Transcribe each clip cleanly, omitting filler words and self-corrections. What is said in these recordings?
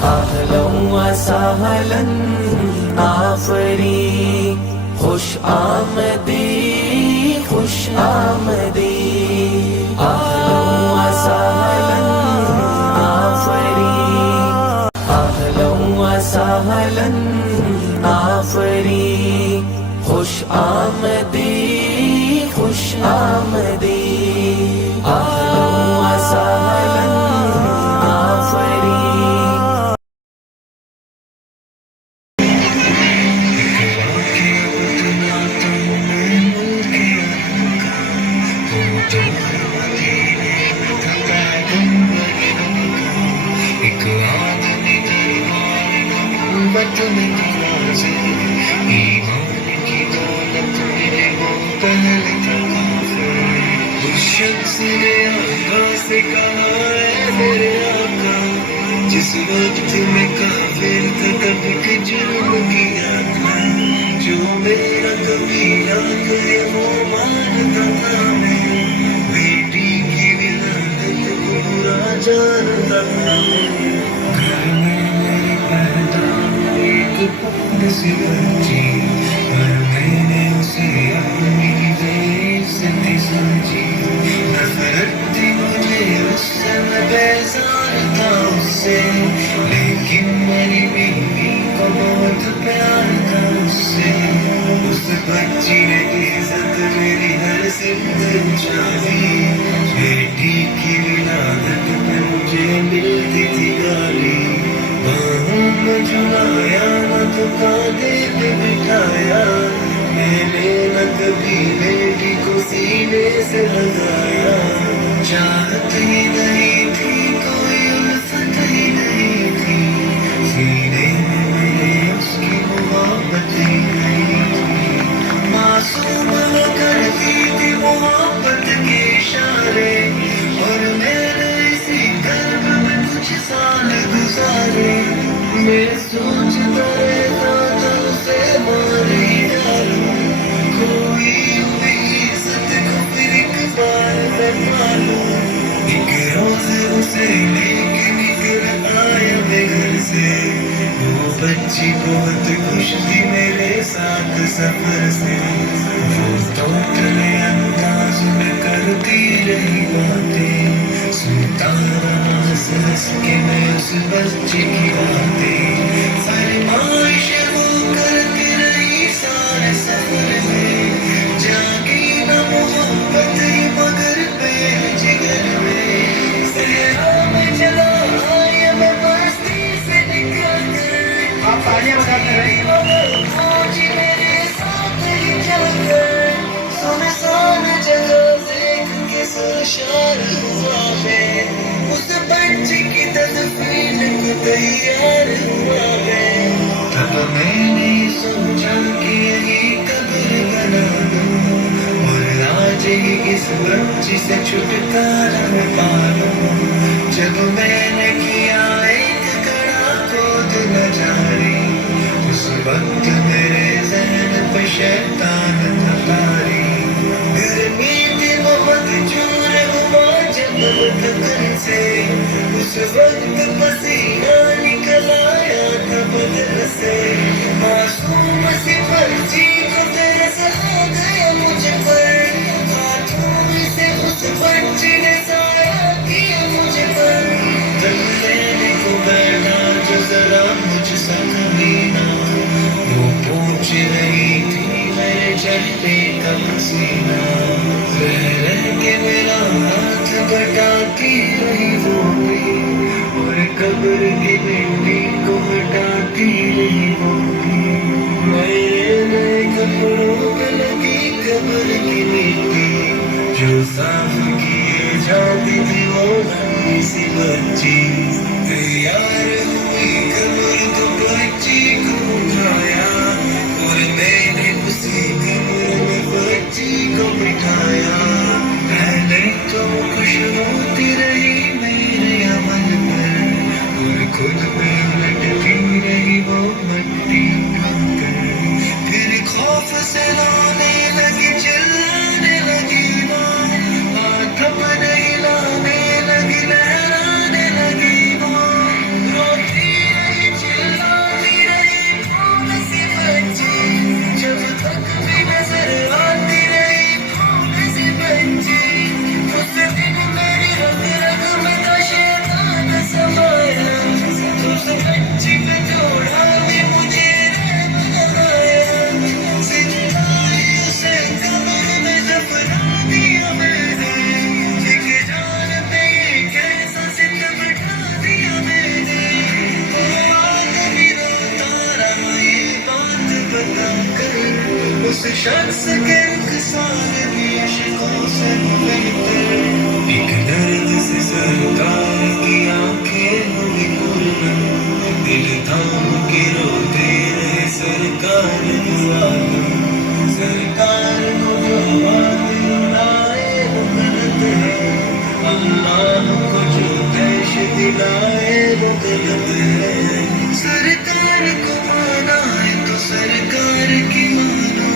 अहलन व सहलन आफरी, खुश आमदी खुश आमदी। अहलन व सहलन आफरी, अहलन व सहलन आफरी, खुश आमदी खुश आमदी। अहलन व सहलन आफरी। से कहा है मेरे आका, जिस वक्त में काफिर था कभी के जुर्म किया था, जो मेरा कभी लाख है वो मानता था मैं, बेटी की विलादत को बुरा जानता था। घर में मेरी पैदा एक पुण्य सी बच्ची, पर मैंने उसे अपनी बेइज्जती समझी। नफरत थी मुझे उससे, मैं बेजार था उससे, लेकिन मेरी बीवी को बहुत प्यार था उससे। उस बच्ची ने इज्जत मेरी हर सिमत चाही, बेटी की विलादत में मुझे मिलती थी गाली। बाहों में झुलाया न तो कांधे पे बिठाया, मैंने न कभी बेटी को सीने से लगाया। चाहत ही नहीं थी, कोई उल्फत ही नहीं थी, सीने में मेरे उसकी मोहब्बत ही नहीं थी। मासूम करती थी मोहब्बत के इशारे, और मैंने इसी कर्ब में कुछ साल गुजारे। मैं सोचता रहता था उसे मार ही डालूं, कोई हुई इज्जत को फिर एक बार करवा लूं। एक रोज उसे लेके निकल आया मैं घर से, वो बच्ची बहुत खुश थी मेरे साथ सफर से। वो तोतले अंदाज में करती रही बातें, सुनता रहा हंस के मैं उस बच्ची की बातें। फरमाइश वो करती रही सारे सफर में, जागी न मोहब्बत ही मगर पे जिगर में। सहरा में चला आया मैं बस्ती से निकल कर, आप आगे पहुंची मेरे साथ ही चलकर। सुनसान जगह देख के सरशार हुआ मैं, उस बच्ची की तदफीन को तैयार हुआ मैं। तब मैंने सोचा कि यही कब्र बना दूं, और आज ही इस बच्ची से छुटकारा पा लूं। जब मैंने किया एक कड़ा खोद न जारी, उस वक्त मेरे ज़हन पे शैतान था तारी। गर्मी थी बहुत जोर हुआ जब बदन से, उस वक्त पसीना निकल आया था बदन से। मासूम सी बच्ची को तरस आ गया मुझ पर, हाथों से उस बच्ची ने साया किया मुझ पर। तब लेने को बैठा जो जरा मुझसे कमीना, वो पूछ रही थी मेरे चलते का पसीना। रह के मेरा हाथ बटाती रही वो भी, और कब्र की मिट्टी को हटाती रही वो भी। मेरे नए कपड़ों पे लगी कब्र की मिट्टी, जो साफ किए जाती थी वो नन्ही सी बच्ची। तैयार हुई कब्र तो बच्ची को उठाया, और मैंने उसी कब्र में बच्ची को बिठाया। पहले तो खुश होती रही मेरे अमल पर, और खुद पे लटकी रही वो मट्टी खाकर। फिर खौफ से रोने लगी, चिल्लाने लगी वो, हाथ अपने हिलाने लगी, लहराने लगी वो। सके साल भी इश्कों से बेहतर। एक दर्द से सरकार की आंखें हुई गुलशन, दिल थाम के रोते रहे सरकार दीवाना। सरकार को जो बात सुनाए वो गलत है, अल्लाह को जो देश दिलाए वो गलत है। सरकार को माना है तो सरकार की मानो,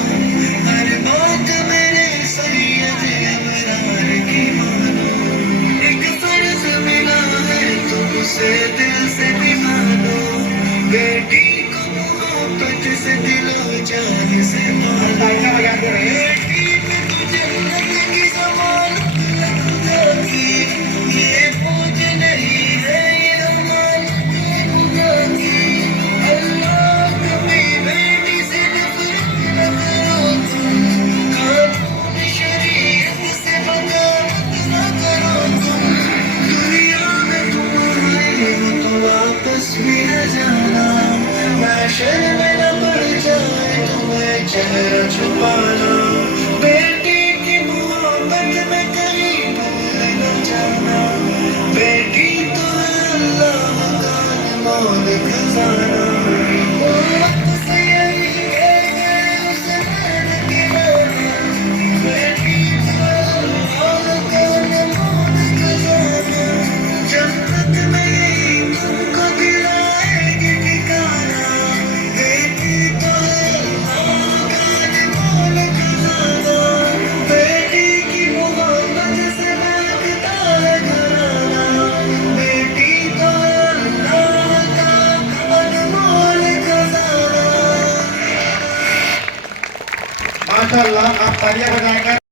हर बात मेरे सैयद अबरार की मानो। एक फर्ज मिला है तुम उसे दिल से निभानो, बेटी को मोहब्बत से दिलो जान से मानो। बेटी पे तो जन्नत की ज़मानत लग जाती, ये फौज नहीं है ये अमानत लग जाती। अल्लाह कभी बेटी से नफरत न करो तुम, कानून शरीयत से बगावत न करो तुम। दुनिया में तुम आए हो तो वापस भी न जाना, महशर में न पड़ जाए तुम्हें चेहरा छुपाना। बेटी की मोहब्बत में कहीं भूल न जाना, बेटी तो है अल्लाह का अनमोल खजाना। उम्मत से यही कह गए उस नैन के नाना, बेटी तो है अल्लाह का अनमोल खजाना। जन्नत में यही तुमको दिलाएगी ठिकाना, बेटी तो है अल्लाह का अनमोल खजाना। बेटी की मोहब्बत से महकता है घराना, बेटी तो है अल्लाह का अनमोल खजाना। माशाअल्लाह, आप तालियां बजाएंगे।